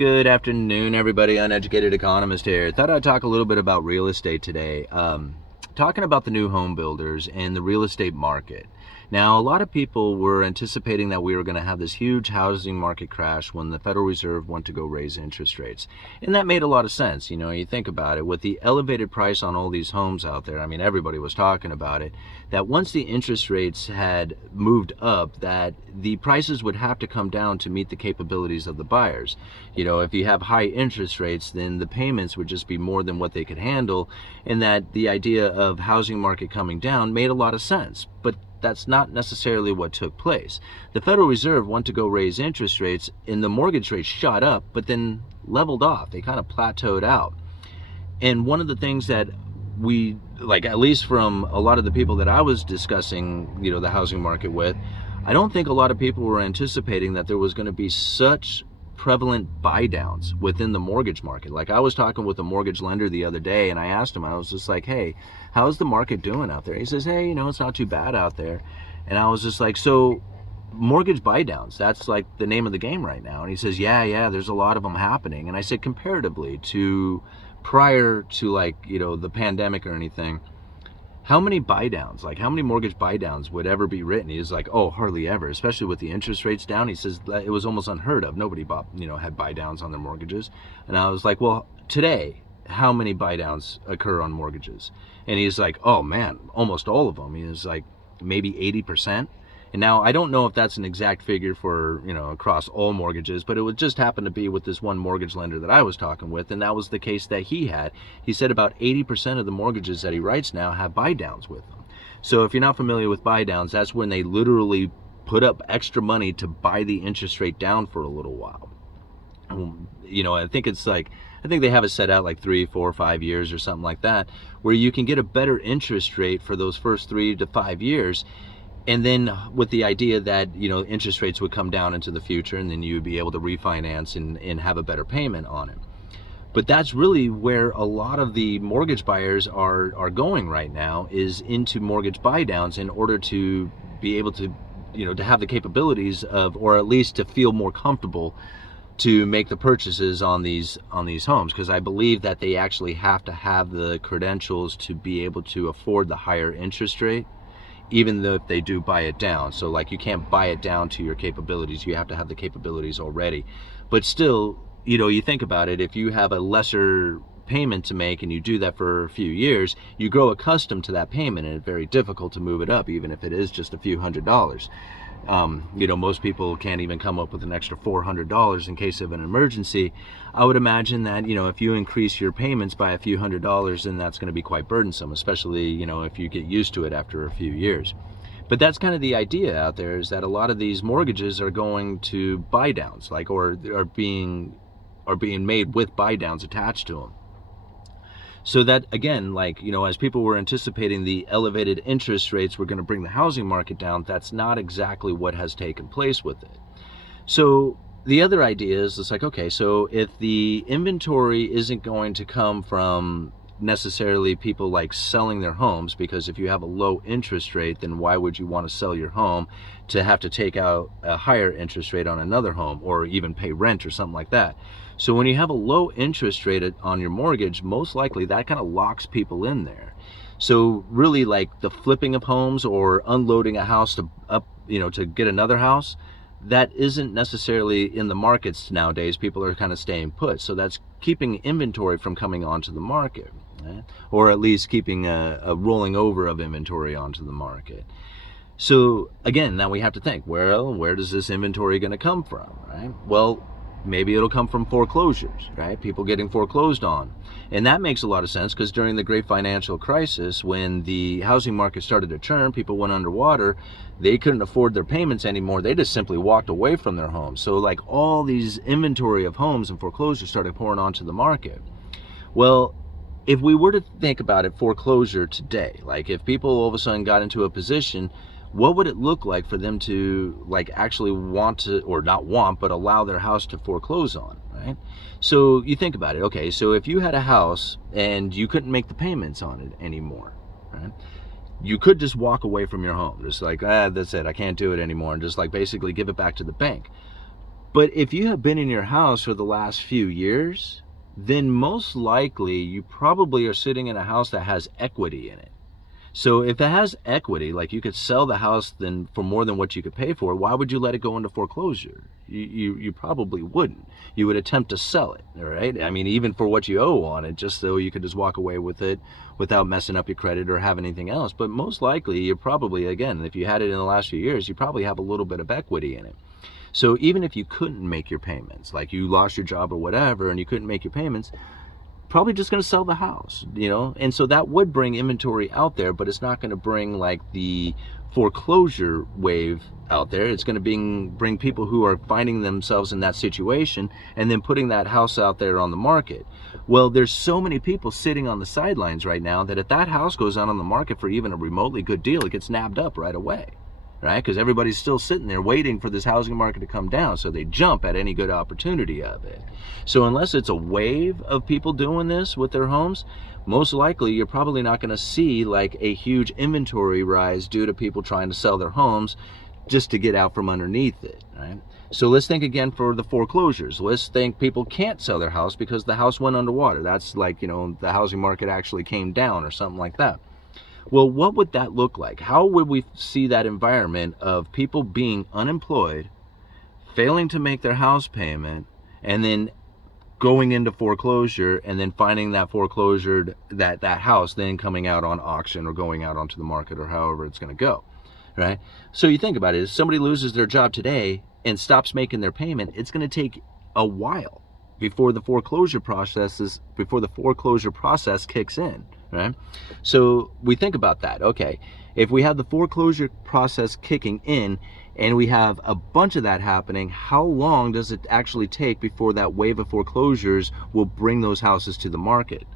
Good afternoon, everybody. Uneducated Economist here. Thought I'd talk a little bit about real estate today. Talking about the new home builders and the real estate market. Now, a lot of people were anticipating that we were going to have this huge housing market crash when the Federal Reserve went to go raise interest rates. And that made a lot of sense. You know, you think about it, with the elevated price on all these homes out there, I mean, everybody was talking about it, that once the interest rates had moved up, that the prices would have to come down to meet the capabilities of the buyers. You know, if you have high interest rates, then the payments would just be more than what they could handle, and that the idea of housing market coming down made a lot of sense. But that's not necessarily what took place. The Federal Reserve went to go raise interest rates, and the mortgage rates shot up, but then leveled off. They kind of plateaued out. And one of the things that we, like, at least from a lot of the people that I was discussing, you know, the housing market with, I don't think a lot of people were anticipating that there was going to be such prevalent buy downs within the mortgage market. Like, I was talking with a mortgage lender the other day, and I asked him, I was just like, hey, how's the market doing out there? He says, hey, you know, it's not too bad out there. And I was just like, so mortgage buy downs, that's like the name of the game right now? And he says, yeah, there's a lot of them happening. And I said, comparatively to prior to, like, you know, the pandemic or anything, how many buy downs, like how many mortgage buy downs would ever be written? He's like, oh, hardly ever, especially with the interest rates down. He says that it was almost unheard of. Nobody bought, you know, had buy downs on their mortgages. And I was like, well, today, how many buy downs occur on mortgages? And he's like, oh man, almost all of them. He was like, maybe 80%. And now I don't know if that's an exact figure for, you know, across all mortgages, but it would just happen to be with this one mortgage lender that I was talking with, and that was the case that he had. He said about 80% of the mortgages that he writes now have buy downs with them. So if you're not familiar with buy downs, that's when they literally put up extra money to buy the interest rate down for a little while. You know, I think they have it set out like 3, 4, 5 years or something like that, where you can get a better interest rate for those first 3 to 5 years. And then with the idea that, you know, interest rates would come down into the future, and then you would be able to refinance and have a better payment on it. But that's really where a lot of the mortgage buyers are going right now, is into mortgage buy downs in order to be able to, you know, to have the capabilities of, or at least to feel more comfortable to make the purchases on these homes, because I believe that they actually have to have the credentials to be able to afford the higher interest rate, even though if they do buy it down. So like, you can't buy it down to your capabilities, you have to have the capabilities already. But still, you know, you think about it, if you have a lesser payment to make and you do that for a few years, you grow accustomed to that payment, and it's very difficult to move it up, even if it is just a few $100s. You know, most people can't even come up with an extra $400 in case of an emergency. I would imagine that, you know, if you increase your payments by a few $100s, then that's going to be quite burdensome, especially, you know, if you get used to it after a few years. But that's kind of the idea out there, is that a lot of these mortgages are going to buy downs, like, or are being made with buy downs attached to them. So that, again, like, you know, as people were anticipating the elevated interest rates were going to bring the housing market down, that's not exactly what has taken place with it. So the other idea is, it's like, okay, so if the inventory isn't going to come from necessarily people like selling their homes, because if you have a low interest rate, then why would you want to sell your home to have to take out a higher interest rate on another home, or even pay rent or something like that? So when you have a low interest rate on your mortgage, most likely that kind of locks people in there. So really, like, the flipping of homes or unloading a house to get another house, that isn't necessarily in the markets nowadays. People are kind of staying put. So that's keeping inventory from coming onto the market, right? Or at least keeping a rolling over of inventory onto the market. So again, now we have to think, well, where does this inventory going to come from, right? Well, maybe it'll come from foreclosures, right? People getting foreclosed on. And that makes a lot of sense, because during the great financial crisis, when the housing market started to churn, people went underwater, they couldn't afford their payments anymore, they just simply walked away from their homes. So like, all these inventory of homes and foreclosures started pouring onto the market. Well, if we were to think about it, foreclosure today, like if people all of a sudden got into a position, what would it look like for them to, like, actually want to, or not want, but allow their house to foreclose on, right? So you think about it, okay, so if you had a house and you couldn't make the payments on it anymore, right? You could just walk away from your home, just like, that's it, I can't do it anymore, and just like basically give it back to the bank. But if you have been in your house for the last few years, then most likely you probably are sitting in a house that has equity in it. So if it has equity, like you could sell the house then for more than what you could pay for, why would you let it go into foreclosure? You probably wouldn't. You would attempt to sell it, all right? I mean, even for what you owe on it, just so you could just walk away with it without messing up your credit or have anything else. But most likely, you're probably, again, if you had it in the last few years, you probably have a little bit of equity in it. So even if you couldn't make your payments, like you lost your job or whatever, and you couldn't make your payments, probably just going to sell the house, and so that would bring inventory out there, but it's not going to bring like the foreclosure wave out there. It's going to bring people who are finding themselves in that situation and then putting that house out there on the market. Well, there's so many people sitting on the sidelines right now that if that house goes out on the market for even a remotely good deal, it gets nabbed up right away, right? Because everybody's still sitting there waiting for this housing market to come down, so they jump at any good opportunity of it. So unless it's a wave of people doing this with their homes, most likely you're probably not going to see like a huge inventory rise due to people trying to sell their homes just to get out from underneath it, right? So let's think again for the foreclosures. Let's think people can't sell their house because the house went underwater. That's like, the housing market actually came down or something like that. Well, what would that look like? How would we see that environment of people being unemployed, failing to make their house payment, and then going into foreclosure and then finding that foreclosure, that house then coming out on auction or going out onto the market or however it's going to go, right? So you think about it, if somebody loses their job today and stops making their payment, it's going to take a while before the foreclosure process kicks in, right? So we think about that. Okay, if we have the foreclosure process kicking in and we have a bunch of that happening, how long does it actually take before that wave of foreclosures will bring those houses to the market?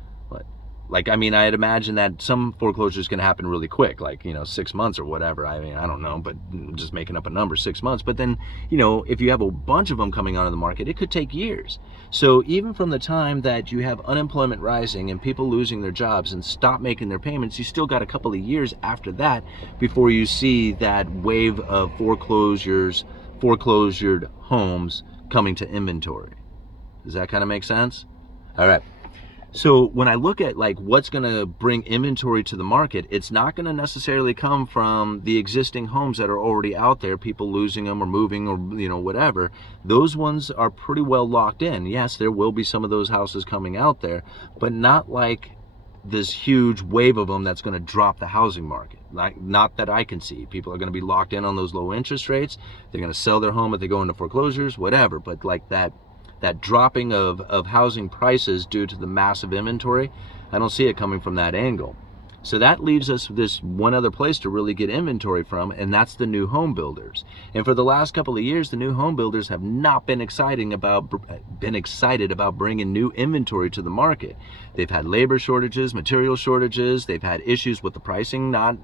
Like, I mean, I'd imagine that some foreclosures can happen really quick, like, 6 months or whatever. I mean, I don't know, but just making up a number, 6 months. But then, if you have a bunch of them coming onto the market, it could take years. So even from the time that you have unemployment rising and people losing their jobs and stop making their payments, you still got a couple of years after that before you see that wave of foreclosured homes coming to inventory. Does that kind of make sense? All right. So when I look at like what's going to bring inventory to the market, it's not going to necessarily come from the existing homes that are already out there, people losing them or moving or whatever. Those ones are pretty well locked in. Yes, there will be some of those houses coming out there, but not like this huge wave of them that's going to drop the housing market. Not that I can see. People are going to be locked in on those low interest rates. They're going to sell their home if they go into foreclosures, whatever. But like that dropping of housing prices due to the massive inventory, I don't see it coming from that angle. So that leaves us this one other place to really get inventory from, and that's the new home builders. And for the last couple of years, the new home builders have not been excited about bringing new inventory to the market. They've had labor shortages, material shortages. They've had issues with the pricing not,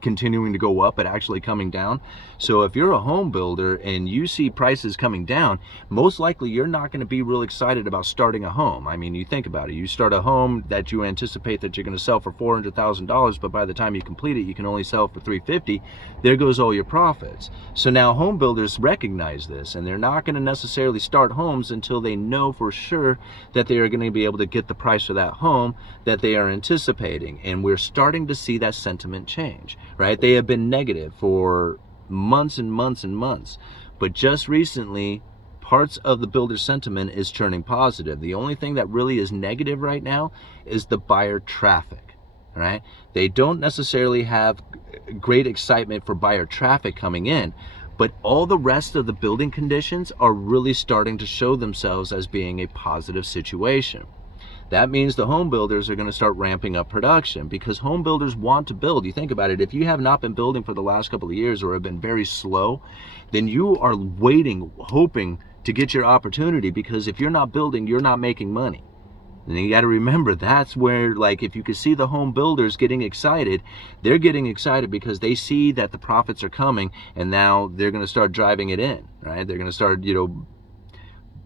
continuing to go up, but actually coming down. So if you're a home builder and you see prices coming down, most likely you're not going to be real excited about starting a home. I mean, you think about it. You start a home that you anticipate that you're going to sell for $400,000, but by the time you complete it, you can only sell for $350,000. There goes all your profits. So now home builders recognize this, and they're not going to necessarily start homes until they know for sure that they are going to be able to get the price for that home that they are anticipating. And we're starting to see that sentiment change, right? They have been negative for months and months and months, but just recently parts of the builder sentiment is turning positive. The only thing that really is negative right now is the buyer traffic, right? They don't necessarily have great excitement for buyer traffic coming in, but all the rest of the building conditions are really starting to show themselves as being a positive situation. That means the home builders are going to start ramping up production because home builders want to build. You think about it, if you have not been building for the last couple of years or have been very slow, then you are waiting, hoping to get your opportunity, because if you're not building, you're not making money. And you got to remember, that's where, like, if you could see the home builders getting excited, they're getting excited because they see that the profits are coming, and now they're going to start driving it in, right? They're going to start,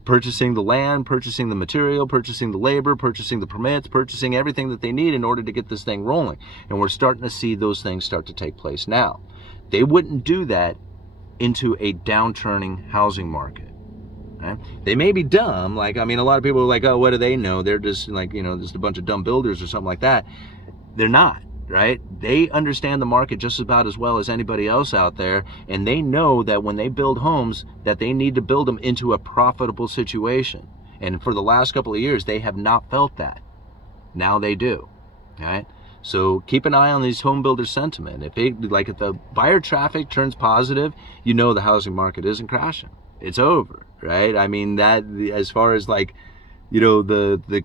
purchasing the land, purchasing the material, purchasing the labor, purchasing the permits, purchasing everything that they need in order to get this thing rolling. And we're starting to see those things start to take place now. They wouldn't do that into a downturning housing market. Right? They may be dumb. Like, I mean, a lot of people are like, oh, what do they know? They're just like, just a bunch of dumb builders or something like that. They're not, right? They understand the market just about as well as anybody else out there. And they know that when they build homes, that they need to build them into a profitable situation. And for the last couple of years, they have not felt that. Now they do, right? So keep an eye on these home builder sentiment. If the buyer traffic turns positive, the housing market isn't crashing. It's over, right? I mean, that as far as the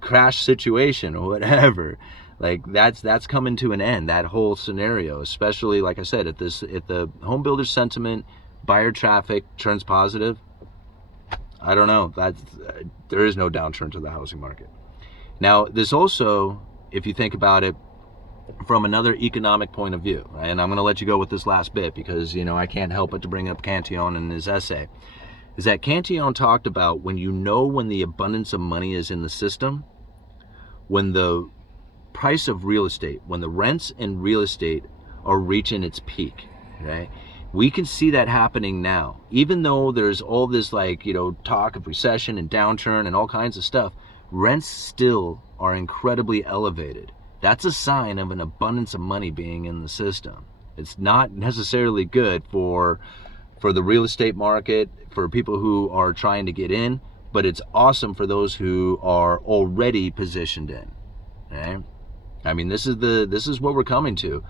crash situation or whatever, that's coming to an end, that whole scenario, especially like I said, if the home builder sentiment, buyer traffic turns positive, I don't know, there is no downturn to the housing market. Now, there's also, if you think about it from another economic point of view, and I'm going to let you go with this last bit because, I can't help but to bring up Cantillon in his essay, is that Cantillon talked about when the abundance of money is in the system, when the price of real estate, when the rents in real estate are reaching its peak, right? We can see that happening now. Even though there's all this talk of recession and downturn and all kinds of stuff, rents still are incredibly elevated. That's a sign of an abundance of money being in the system. It's not necessarily good for the real estate market, for people who are trying to get in, but it's awesome for those who are already positioned in. Okay? I mean, this is what we're coming to.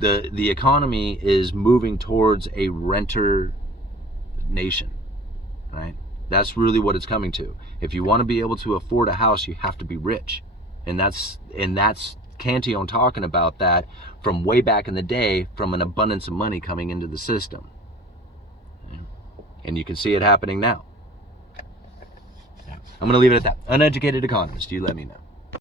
The economy is moving towards a renter nation, right? That's really what it's coming to. If you want to be able to afford a house, you have to be rich. And that's Cantillon talking about that from way back in the day, from an abundance of money coming into the system. And you can see it happening now. I'm going to leave it at that. Uneducated Economist, you let me know.